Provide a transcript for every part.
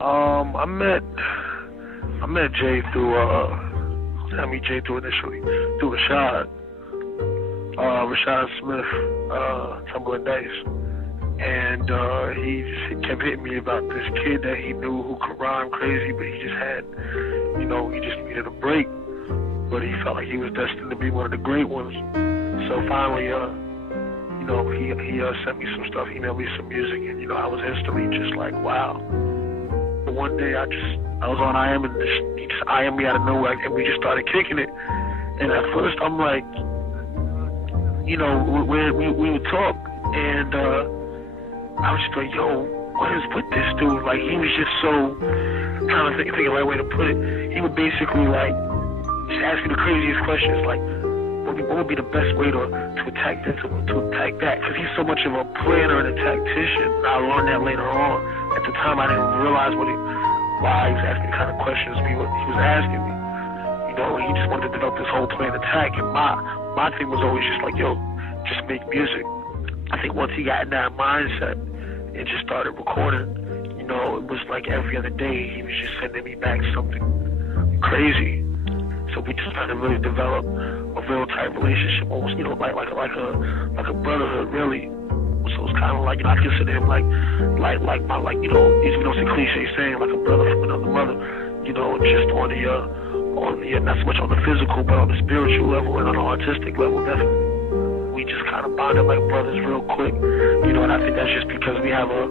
I met Jay through I meet Jay through initially through Rashad Smith, Tumbling Dice, and he just kept hitting me about this kid that he knew who could rhyme crazy, but he just had, he just needed a break, but he felt like he was destined to be one of the great ones. So finally, he sent me some stuff, emailed me some music, and I was instantly just like, wow. But one day I was on IM and he just IM'd me out of nowhere, and we just started kicking it. And at first I'm like, we would talk, and I was just like, yo, what is with this dude? Like, he was just so, trying to think of the right way to put it. He would basically, like, just ask me the craziest questions, like, what would be the best way to attack this, to attack that? Because he's so much of a planner and a tactician. And I learned that later on. At the time, I didn't realize why he was asking the kind of questions he was asking me. He just wanted to develop this whole planned attack. And my thing was always just like, yo, just make music. I think once he got in that mindset and just started recording, it was like every other day he was just sending me back something crazy. So we just started to really develop a real tight relationship, almost, like a brotherhood, really. So it's kind of like, I consider him like my, it's a cliche saying, like a brother from another mother, just on the not so much on the physical, but on the spiritual level and on the artistic level, definitely. We just kind of bonded like brothers real quick, and I think that's just because we have a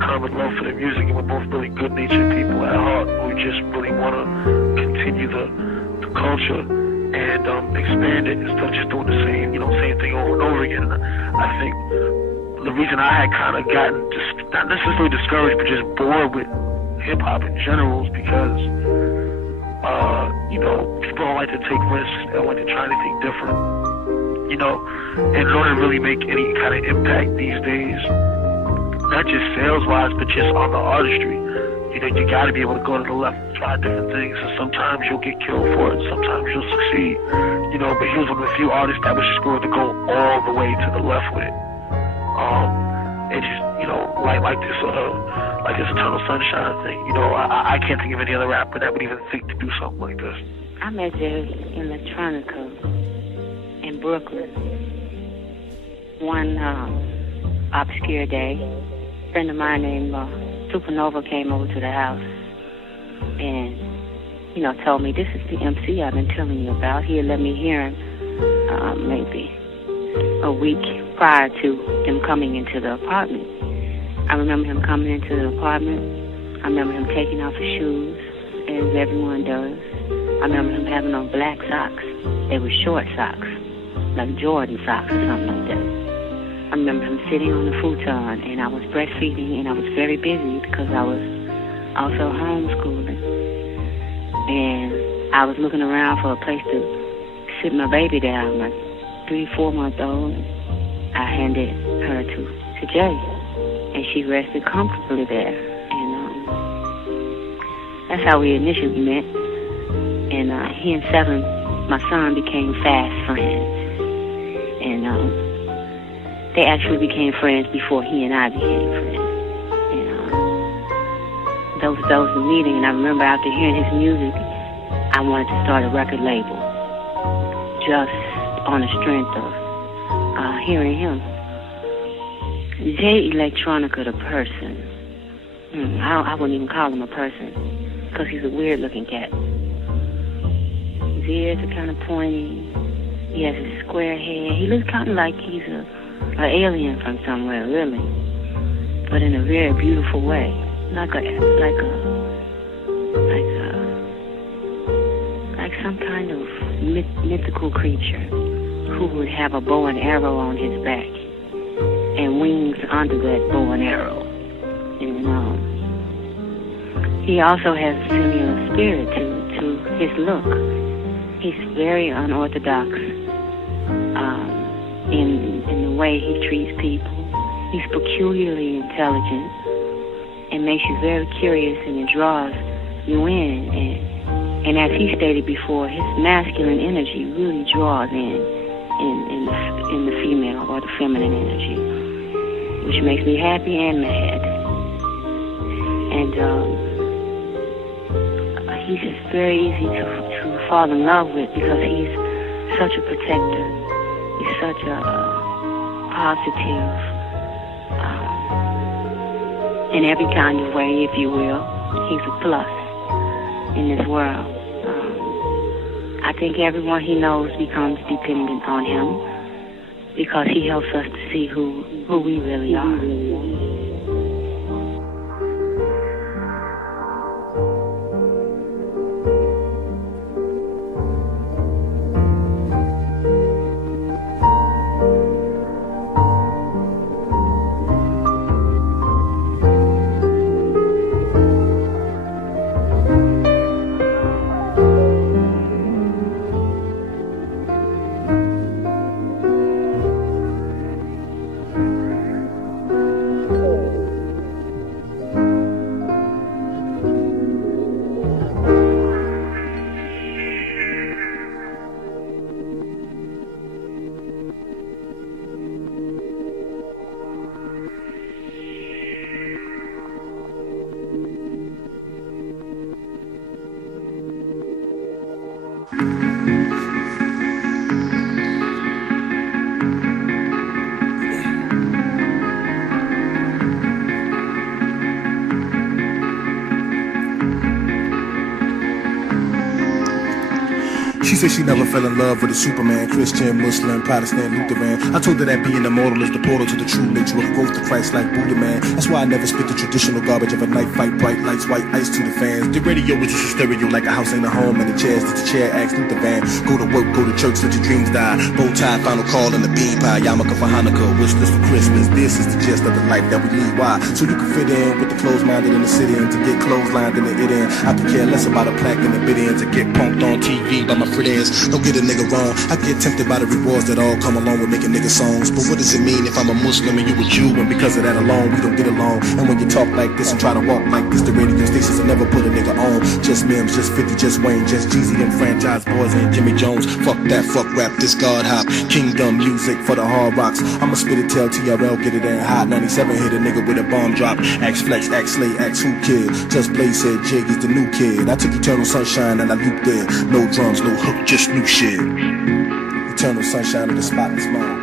common love for the music, and we're both really good-natured people at heart. We just really want to continue the culture and expand it instead of just doing the same thing over and over again. And I think the reason I had kind of gotten not necessarily discouraged, but just bored with hip-hop in general is because people don't like to take risks. They don't like to try anything different. And in order to really make any kind of impact these days, not just sales-wise, but just on the artistry, you got to be able to go to the left and try different things. And sometimes you'll get killed for it. Sometimes you'll succeed. But he was one of the few artists that was just going to go all the way to the left with it. And just, like this Eternal Sunshine thing. I can't think of any other rapper that would even think to do something like this. I met Jay Electronica in Brooklyn one obscure day. A friend of mine named Supernova came over to the house and, told me, this is the MC I've been telling you about. He had let me hear him maybe a week prior to them coming into the apartment. I remember him coming into the apartment. I remember him taking off his shoes, as everyone does. I remember him having on black socks. They were short socks, like Jordan socks or something like that. I remember him sitting on the futon, and I was breastfeeding, and I was very busy because I was also homeschooling. And I was looking around for a place to sit my baby down, my 3-4-month-old. I handed her to Jay, and she rested comfortably there. And that's how we initially met. And he and Seven, my son, became fast friends. And they actually became friends before he and I became friends. And that was the meeting. And I remember after hearing his music, I wanted to start a record label just on the strength of hearing him. Jay Electronica, the person, I wouldn't even call him a person because he's a weird-looking cat. His ears are kind of pointy. He has a square head. He looks kind of like he's an alien from somewhere, really, but in a very beautiful way, like some kind of mythical creature who would have a bow and arrow on his back and wings under that bow and arrow. And he also has a similar spirit to his look. He's very unorthodox in the way he treats people. He's peculiarly intelligent and makes you very curious, and it draws you in. And as he stated before, his masculine energy really draws in the female or the feminine energy, which makes me happy and mad. And he's just very easy to fall in love with because he's such a protector. He's such a positive, in every kind of way, if you will. He's a plus in this world. I think everyone he knows becomes dependent on him because he helps us to see who we really are. She said she never fell in love with a Superman, Christian, Muslim, Protestant, Lutheran. I told her that being immortal is the portal to the true nature of growth to Christ like Buddha man. That's why I never spit the traditional garbage of a night fight, bright lights, white ice to the fans. The radio is just a stereo like a house ain't a home, and the chairs that the chair acts Luther van. Go to work, go to church, let your dreams die. Bow tie, final call, and the bean pie. Yarmulke for Hanukkah, wish list for Christmas. This is the gist of the life that we lead. Why? So you can fit in with the closed-minded in the city and to get clotheslined in the it in. I could care less about a plaque and the bid in to get punked on TV by my friends. Don't get a nigga wrong. I get tempted by the rewards that all come along with making nigga songs. But what does it mean if I'm a Muslim and you a Jew? And because of that alone, we don't get along. And when you talk like this and try to walk like this, the radio stations will never put a nigga on. Just Mims, just 50, just Wayne, just Jeezy, them franchise boys and Jimmy Jones. Fuck that, fuck rap, this God hop. Kingdom music for the hard rocks. I'ma spit it, tell TRL, get it in hot. 97 hit a nigga with a bomb drop. Axe Flex, Axe Slay, Axe Who Kid. Just Blaze said Jig is the new kid. I took Eternal Sunshine and I looped there. No drums, no hook, just new shit. Eternal sunshine of the spotless mind.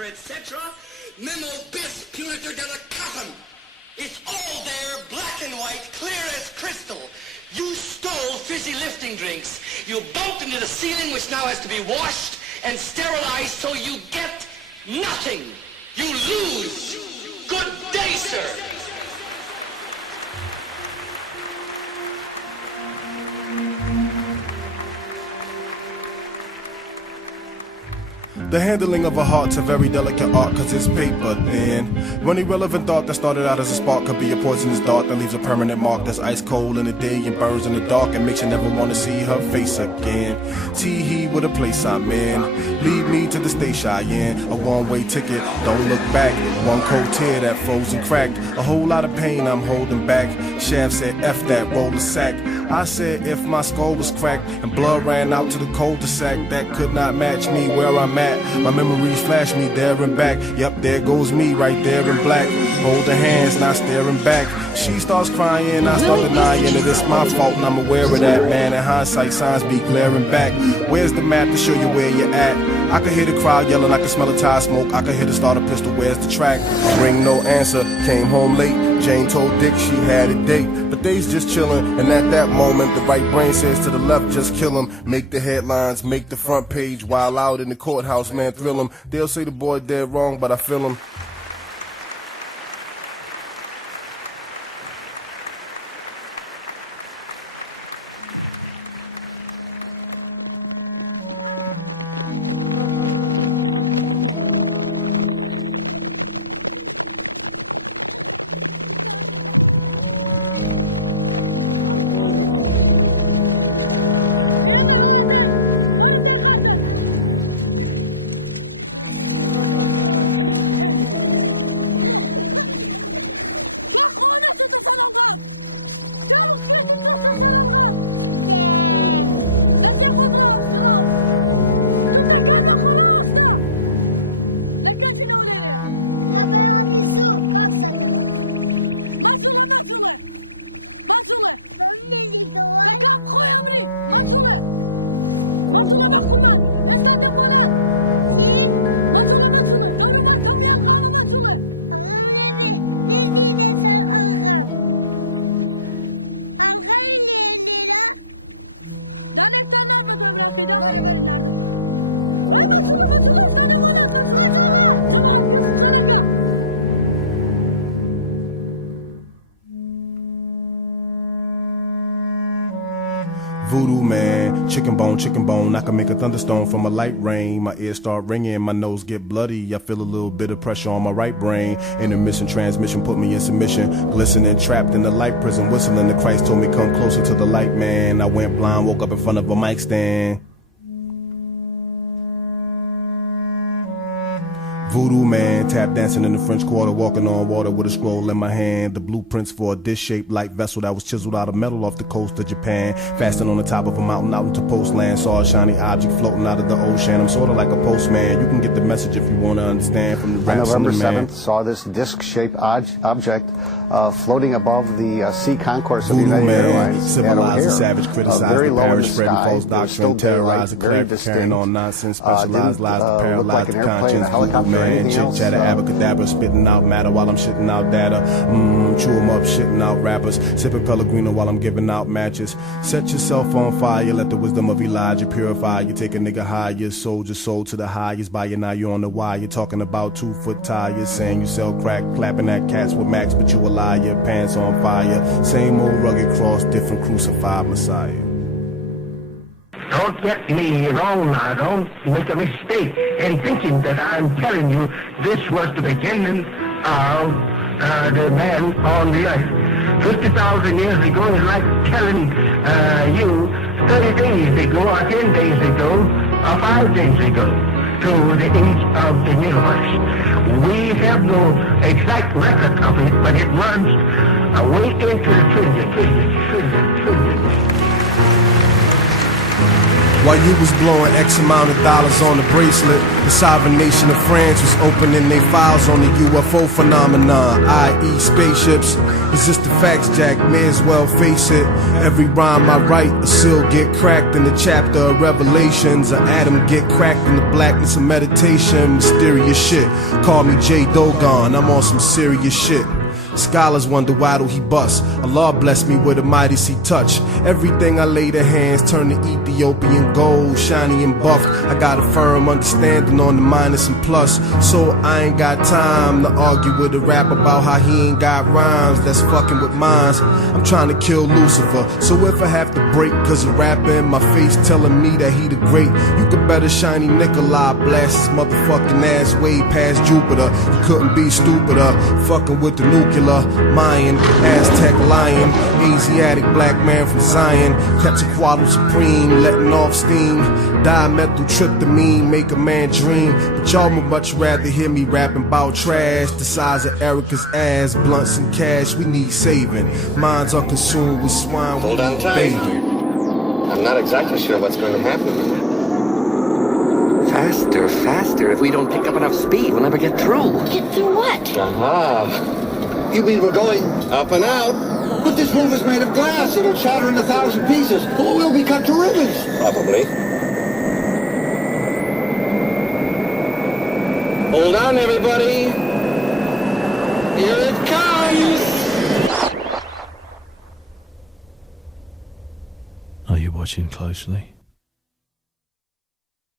Etc. Memo bis punitor delicatum. It's all there, black and white, clear as crystal. You stole fizzy lifting drinks. You bumped into the ceiling, which now has to be washed and sterilized, so you get nothing. You lose. Good day, sir. The handling of a heart's a very delicate art, cause it's paper thin. One irrelevant thought that started out as a spark could be a poisonous dart that leaves a permanent mark that's ice cold in the day and burns in the dark and makes you never want to see her face again. Tee-hee with a place I'm in. Lead me to the station I in. A one-way ticket, don't look back. One cold tear that froze and cracked. A whole lot of pain I'm holding back. Chav said F that, roll the sack. I said if my skull was cracked and blood ran out to the cul-de-sac, that could not match me where I'm at. My memories flash me there and back. Yep, there goes me right there in black. Holding hands, not staring back. She starts crying, I start denying that it's my fault, and I'm aware of that, man. In hindsight, signs be glaring back. Where's the map to show you where you're at? I can hear the crowd yelling, I can smell the tire smoke. I can hear the starter pistol, where's the track? Ring no answer, came home late. Jane told Dick she had a date, but they's just chillin'. And at that moment, the right brain says to the left, just kill him. Make the headlines, make the front page. While out in the courthouse, man, thrill him. They'll say the boy dead wrong, but I feel him. Voodoo man, chicken bone, I can make a thunderstorm from a light rain. My ears start ringing, my nose get bloody. I feel a little bit of pressure on my right brain. Intermission transmission put me in submission. Glistening, trapped in the light prison, whistling. The Christ told me come closer to the light, man. I went blind, woke up in front of a mic stand. Voodoo man, tap dancing in the French Quarter, walking on water with a scroll in my hand. The blueprints for a dish-shaped light vessel that was chiseled out of metal off the coast of Japan. Fasting on the top of a mountain out into postland, saw a shiny object floating out of the ocean. I'm sorta like a postman. You can get the message if you wanna understand from the raps On November and the man. 7th, saw this disc-shaped object floating above the sea concourse of Voodoo United man, Airlines. civilized the savage, criticized very the low in parish, the spreading sky. false There was still doctrine, terrorized the daylight, very cleric, carrying on nonsense, specialized lies to look paralyze like an the airplane, a conscience. Voodoo helicopter, or man, anything else. chit-chat, Amerkykah, spitting out matter while I'm shitting out data. Chew 'em up, shitting out rappers, sipping Pellegrino while I'm giving out matches. Set yourself on fire, let the wisdom of Elijah purify you. Take a nigga higher, sold your soul to the highest. By you now you're on the wire. You're talking about 2-foot tires, saying you sell crack, clapping at cats with Max, but you a liar. Pants on fire, same old rugged cross, different crucified Messiah. Don't get me wrong now. Don't make a mistake in thinking that I'm telling you this was the beginning of the man on the earth. 50,000 years ago is like telling you 30 days ago or 10 days ago or 5 days ago to the age of the universe. We have no exact record of it, but it runs way into the trillions. While you was blowing X amount of dollars on the bracelet, the sovereign nation of France was opening their files on the UFO phenomenon, i.e. spaceships. Is this the facts, Jack? May as well face it. Every rhyme I write, a seal get cracked in the chapter of Revelations. An atom get cracked in the blackness of meditation. Mysterious shit. Call me Jay Dogon, I'm on some serious shit. Scholars wonder why do he bust. Allah bless me with a mighty see touch. Everything I lay the hands turn to Ethiopian gold, shiny and buff. I got a firm understanding on the minus and plus, so I ain't got time to argue with a rap about how he ain't got rhymes that's fucking with mines. I'm trying to kill Lucifer, so if I have to break cause a rapper in my face telling me that he the great, you could better shiny Nikolai blast his motherfucking ass way past Jupiter. You couldn't be stupider, fucking with the nuclear Mayan, Aztec lion, Asiatic black man from Zion, Quetzalcoatl supreme, letting off steam, dimethyltryptamine, make a man dream. But y'all would much rather hear me rapping about trash, the size of Erica's ass, blunts and cash. We need saving. Minds are consumed with swine. Hold on tight. I'm not exactly sure what's going to happen. Faster, faster. If we don't pick up enough speed, we'll never get through. Get through what? You mean we're going up and out? But this roof is made of glass. It'll shatter in 1,000 pieces. Or we'll be cut to ribbons. Probably. Hold on, everybody. Here it comes. Are you watching closely?